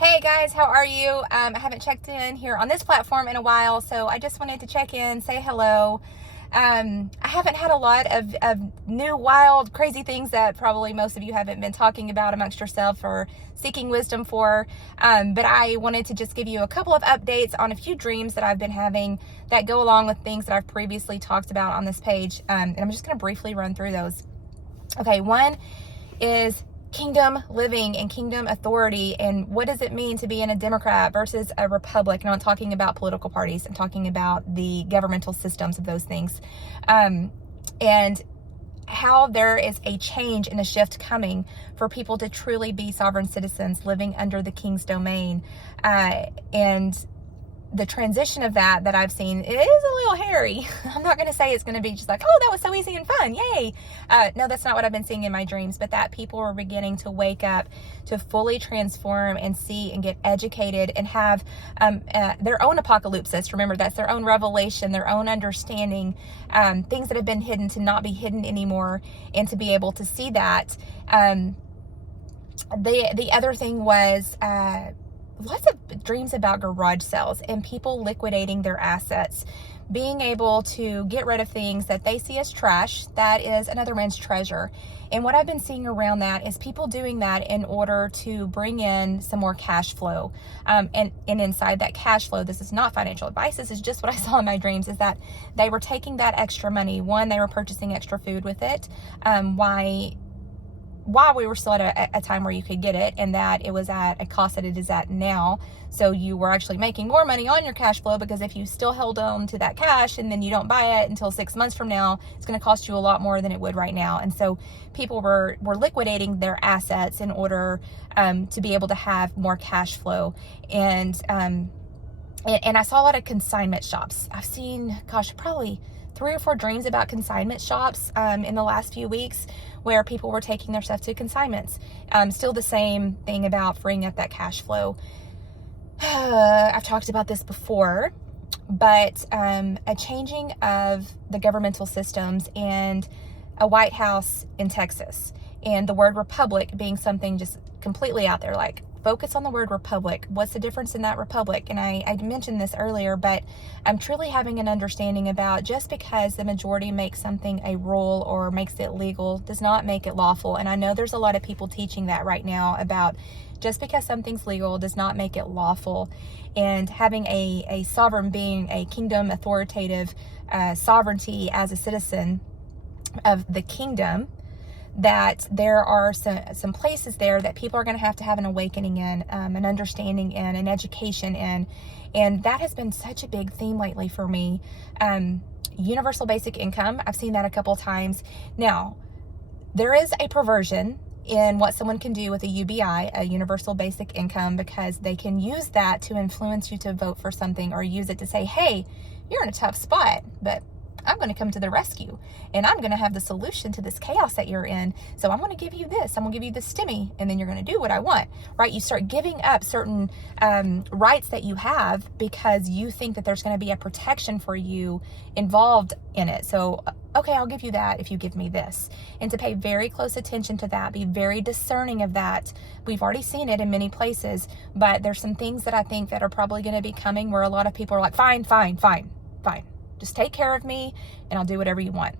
Hey guys, how are you? I haven't checked in here on this platform in a while, so I just wanted to check in, say hello. I haven't had a lot of new, wild, crazy things that probably most of you haven't been talking about amongst yourself or seeking wisdom for. But I wanted to just give you a couple of updates on a few dreams that I've been having that go along with things that I've previously talked about on this page. And I'm just going to briefly run through those. Okay, one is kingdom living and kingdom authority, and what does it mean to be in a Democrat versus a Republic? And I'm not talking about political parties, I'm talking about the governmental systems of those things, and how there is a change and a shift coming for people to truly be sovereign citizens living under the king's domain, and the transition of that I've seen, it is a little hairy. I'm not going to say it's going to be just like, oh, that was so easy and fun, yay. No, that's not what I've been seeing in my dreams, but that people are beginning to wake up to fully transform and see and get educated and have their own apocalypsis. Remember, that's their own revelation, their own understanding, things that have been hidden to not be hidden anymore, and to be able to see that. The other thing was lots of dreams about garage sales and people liquidating their assets, being able to get rid of things that they see as trash that is another man's treasure. And what I've been seeing around that is people doing that in order to bring in some more cash flow. And inside that cash flow, this is not financial advice, this is just what I saw in my dreams, is that they were taking that extra money. One, they were purchasing extra food with it. While we were still at a time where you could get it, and that it was at a cost that it is at now. So you were actually making more money on your cash flow, because if you still held on to that cash and then you don't buy it until 6 months from now, it's going to cost you a lot more than it would right now. And so people were liquidating their assets in order to be able to have more cash flow. And I saw a lot of consignment shops. I've seen, gosh, probably 3 or 4 dreams about consignment shops in the last few weeks, where people were taking their stuff to consignments. Still the same thing about freeing up that cash flow. I've talked about this before, but a changing of the governmental systems, and a White House in Texas, and the word republic being something just completely out there. Like, focus on the word republic. What's the difference in that republic? And I mentioned this earlier, but I'm truly having an understanding about, just because the majority makes something a rule or makes it legal does not make it lawful. And I know there's a lot of people teaching that right now, about just because something's legal does not make it lawful. And having a sovereign being, a kingdom authoritative sovereignty as a citizen of the kingdom, that there are some places there that people are going to have an awakening in, an understanding in, an education in. And that has been such a big theme lately for me. Universal basic income, I've seen that a couple times. Now, there is a perversion in what someone can do with a UBI, a universal basic income, because they can use that to influence you to vote for something, or use it to say, hey, you're in a tough spot, but I'm going to come to the rescue, and I'm going to have the solution to this chaos that you're in. So I'm going to give you this. I'm going to give you the stimmy, and then you're going to do what I want, right? You start giving up certain rights that you have, because you think that there's going to be a protection for you involved in it. So, okay, I'll give you that if you give me this. And to pay very close attention to that, be very discerning of that. We've already seen it in many places, but there's some things that I think that are probably going to be coming, where a lot of people are like, fine. Just take care of me and I'll do whatever you want.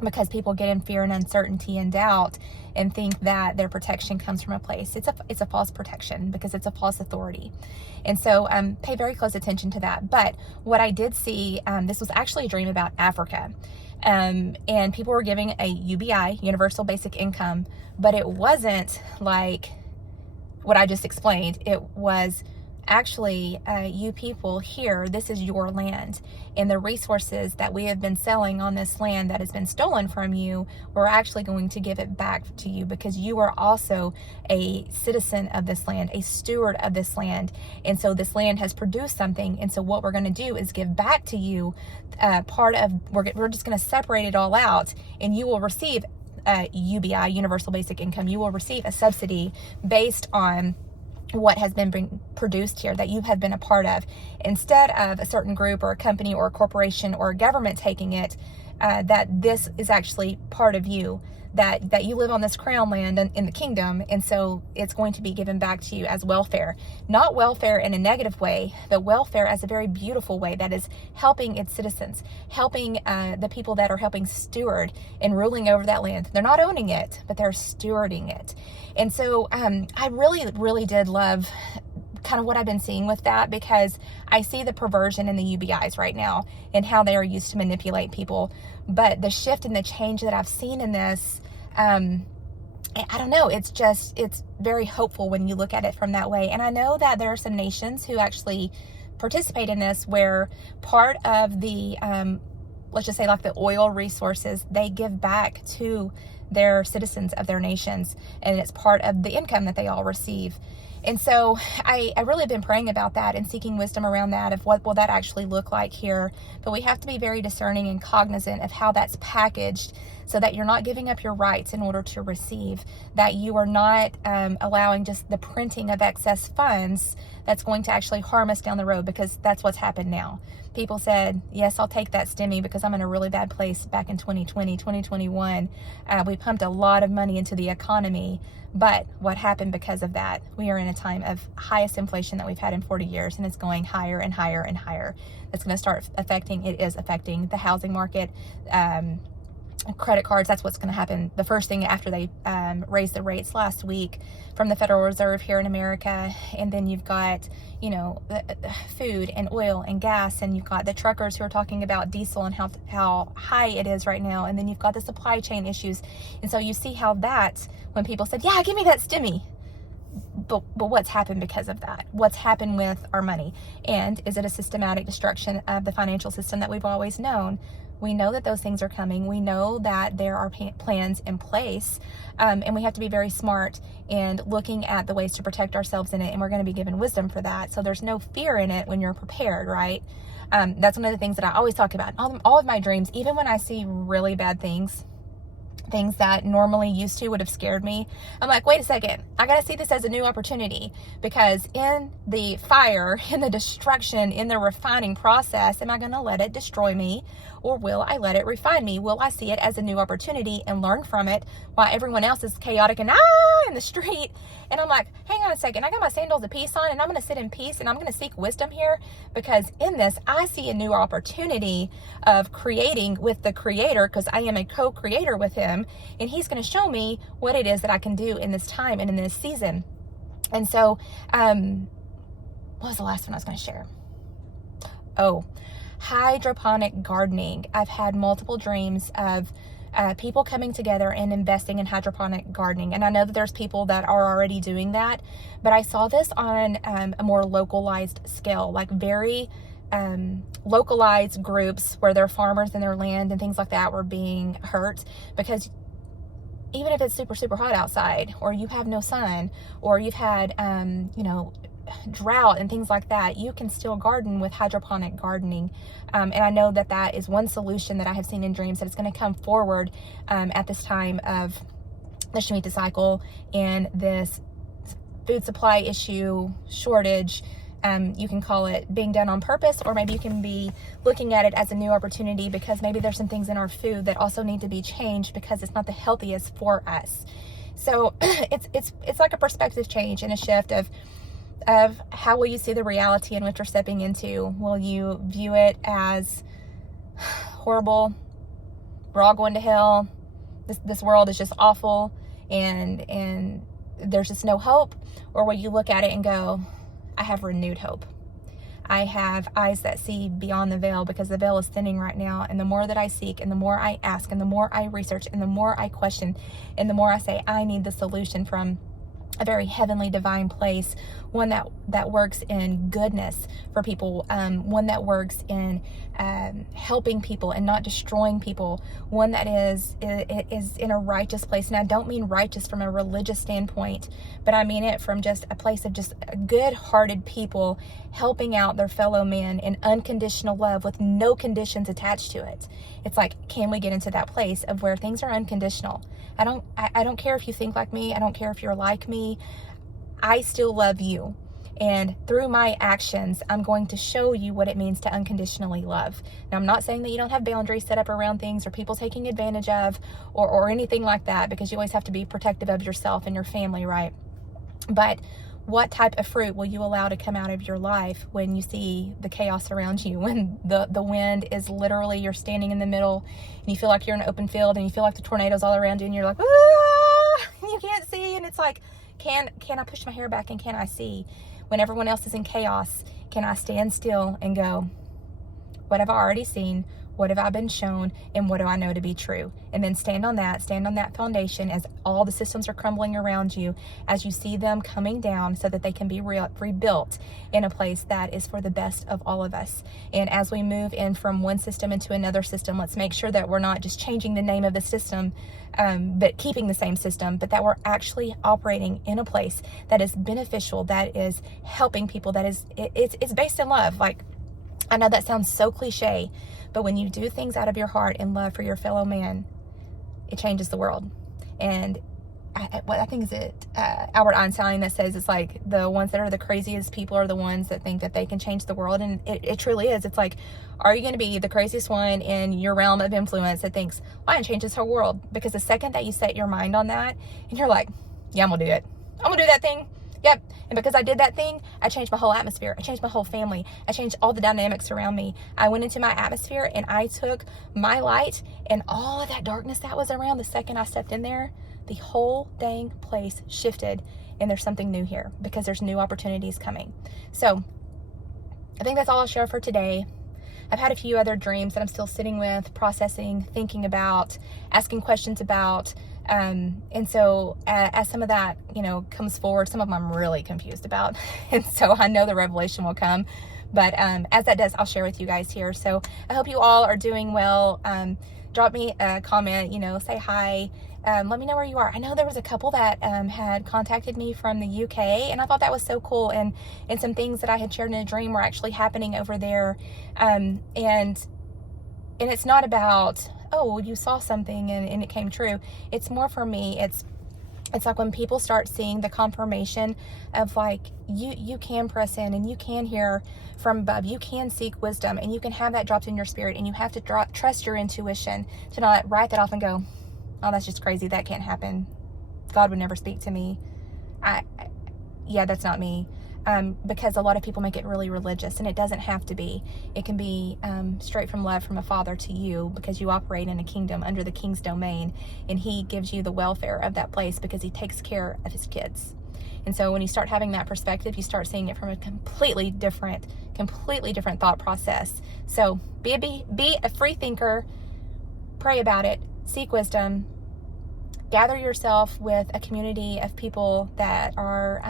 Because people get in fear and uncertainty and doubt, and think that their protection comes from a place. It's a false protection, because it's a false authority. And so pay very close attention to that. But what I did see, this was actually a dream about Africa. And people were giving a UBI, universal basic income, but it wasn't like what I just explained. It was actually, you people here, this is your land, and the resources that we have been selling on this land that has been stolen from you, we're actually going to give it back to you, because you are also a citizen of this land, a steward of this land. And so this land has produced something, and so what we're going to do is give back to you we're just going to separate it all out, and you will receive UBI, universal basic income. You will receive a subsidy based on what has been produced here that you have been a part of, instead of a certain group or a company or a corporation or a government taking it. that this is actually part of you, that you live on this crown land in the kingdom, and so it's going to be given back to you as welfare. Not welfare in a negative way, but welfare as a very beautiful way that is helping its citizens, helping the people that are helping steward and ruling over that land. They're not owning it, but they're stewarding it. And so I really did love kind of what I've been seeing with that, because I see the perversion in the UBIs right now and how they are used to manipulate people. But the shift and the change that I've seen in this, I don't know, it's very hopeful when you look at it from that way. And I know that there are some nations who actually participate in this, where part of the, let's just say like the oil resources, they give back to their citizens of their nations, and it's part of the income that they all receive. And so I really been praying about that and seeking wisdom around that, of what will that actually look like here. But we have to be very discerning and cognizant of how that's packaged, so that you're not giving up your rights in order to receive, that you are not allowing just the printing of excess funds that's going to actually harm us down the road, because that's what's happened now. People said, yes, I'll take that stimmy because I'm in a really bad place back in 2020, 2021. We pumped a lot of money into the economy. But what happened because of that? We are in a time of highest inflation that we've had in 40 years, and it's going higher and higher and higher. It's going to start affecting the housing market, credit cards. That's what's going to happen. The first thing after they raised the rates last week from the Federal Reserve here in America. And then you've got, food and oil and gas, and you've got the truckers who are talking about diesel and how high it is right now. And then you've got the supply chain issues. And so you see how that, when people said, yeah, give me that stimmy. But what's happened because of that? What's happened with our money? And is it a systematic destruction of the financial system that we've always known? We know that those things are coming. We know that there are plans in place, and we have to be very smart and looking at the ways to protect ourselves in it, and we're going to be given wisdom for that. So there's no fear in it when you're prepared, right? That's one of the things that I always talk about. All of my dreams, even when I see really bad things that normally used to would have scared me, I'm like, wait a second, I got to see this as a new opportunity, because in the fire, in the destruction, in the refining process, am I going to let it destroy me, or will I let it refine me? Will I see it as a new opportunity and learn from it while everyone else is chaotic and in the street? And I'm like, hang on a second, I got my sandals of peace on, and I'm going to sit in peace, and I'm going to seek wisdom here, because in this, I see a new opportunity of creating with the Creator, because I am a co-creator with Him, and He's going to show me what it is that I can do in this time and in this season. And so, what was the last one I was going to share? Oh, hydroponic gardening. I've had multiple dreams of people coming together and investing in hydroponic gardening. And I know that there's people that are already doing that, but I saw this on a more localized scale, like very localized groups where their farmers and their land and things like that were being hurt, because even if it's super, super hot outside, or you have no sun, or you've had, drought and things like that, you can still garden with hydroponic gardening. And I know that that is one solution that I have seen in dreams, that it's going to come forward at this time of the Shemitah cycle and this food supply issue, shortage. You can call it being done on purpose, or maybe you can be looking at it as a new opportunity, because maybe there's some things in our food that also need to be changed because it's not the healthiest for us. So it's like a perspective change and a shift of how will you see the reality in which you're stepping into. Will you view it as horrible, we're all going to hell, this world is just awful, and there's just no hope? Or will you look at it and go, I have renewed hope. I have eyes that see beyond the veil, because the veil is thinning right now. And the more that I seek, and the more I ask, and the more I research, and the more I question, and the more I say, I need the solution from a very heavenly, divine place, one that works in goodness for people, one that works in helping people and not destroying people, one that is in a righteous place. And I don't mean righteous from a religious standpoint, but I mean it from just a place of just good-hearted people helping out their fellow man in unconditional love with no conditions attached to it. It's like, can we get into that place of where things are unconditional? I don't care if you think like me. I don't care if you're like me. I still love you. And through my actions, I'm going to show you what it means to unconditionally love. Now, I'm not saying that you don't have boundaries set up around things or people taking advantage of or anything like that, because you always have to be protective of yourself and your family, right? But what type of fruit will you allow to come out of your life when you see the chaos around you, when the wind is literally, you're standing in the middle and you feel like you're in an open field and you feel like the tornadoes all around you and you're like, ah, you can't see. And it's like, can I push my hair back and can I see? When everyone else is in chaos, can I stand still and go, what have I already seen? What have I been shown? And what do I know to be true? And then stand on that foundation as all the systems are crumbling around you, as you see them coming down so that they can be rebuilt in a place that is for the best of all of us. And as we move in from one system into another system, let's make sure that we're not just changing the name of the system, but keeping the same system, but that we're actually operating in a place that is beneficial, that is helping people, that is, it's based in love. Like, I know that sounds so cliche, but when you do things out of your heart and love for your fellow man, it changes the world. And I think is it Albert Einstein that says it's like the ones that are the craziest people are the ones that think that they can change the world. And it truly is. It's like, are you going to be the craziest one in your realm of influence that thinks, well, I can change this whole world? Because the second that you set your mind on that and you're like, yeah, I'm going to do it. I'm going to do that thing. Yep. And because I did that thing, I changed my whole atmosphere. I changed my whole family. I changed all the dynamics around me. I went into my atmosphere and I took my light and all of that darkness that was around. The second I stepped in there, the whole dang place shifted, and there's something new here because there's new opportunities coming. So I think that's all I'll share for today. I've had a few other dreams that I'm still sitting with, processing, thinking about, asking questions about. And so as some of that, comes forward, some of them I'm really confused about. And so I know the revelation will come. But as that does, I'll share with you guys here. So I hope you all are doing well. Drop me a comment, say hi. Let me know where you are. I know there was a couple that had contacted me from the UK, and I thought that was so cool. And some things that I had shared in a dream were actually happening over there. And it's not about, oh, you saw something and it came true. It's more for me. It's like when people start seeing the confirmation of like, you can press in and you can hear from above, you can seek wisdom, and you can have that dropped in your spirit, and you have to trust your intuition to not write that off and go, oh, that's just crazy. That can't happen. God would never speak to me. Yeah, that's not me. Because a lot of people make it really religious, and it doesn't have to be. It can be straight from love from a father to you, because you operate in a kingdom under the king's domain, and he gives you the welfare of that place because he takes care of his kids. And so when you start having that perspective, you start seeing it from a completely different thought process. So be a free thinker, pray about it, seek wisdom, gather yourself with a community of people that are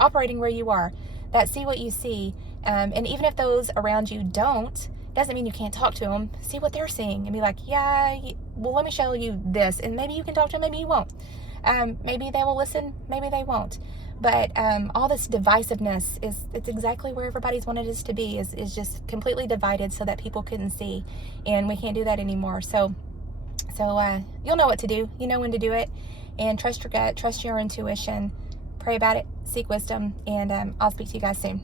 operating where you are, that see what you see. And even if those around you don't, doesn't mean you can't talk to them. See what they're seeing and be like, yeah, well, let me show you this. And maybe you can talk to them, maybe you won't. Maybe they will listen, maybe they won't. But all this divisiveness it's exactly where everybody's wanted us to be, is just completely divided so that people couldn't see. And we can't do that anymore. So you'll know what to do. You know when to do it. And trust your gut, trust your intuition. Pray about it, seek wisdom, and I'll speak to you guys soon.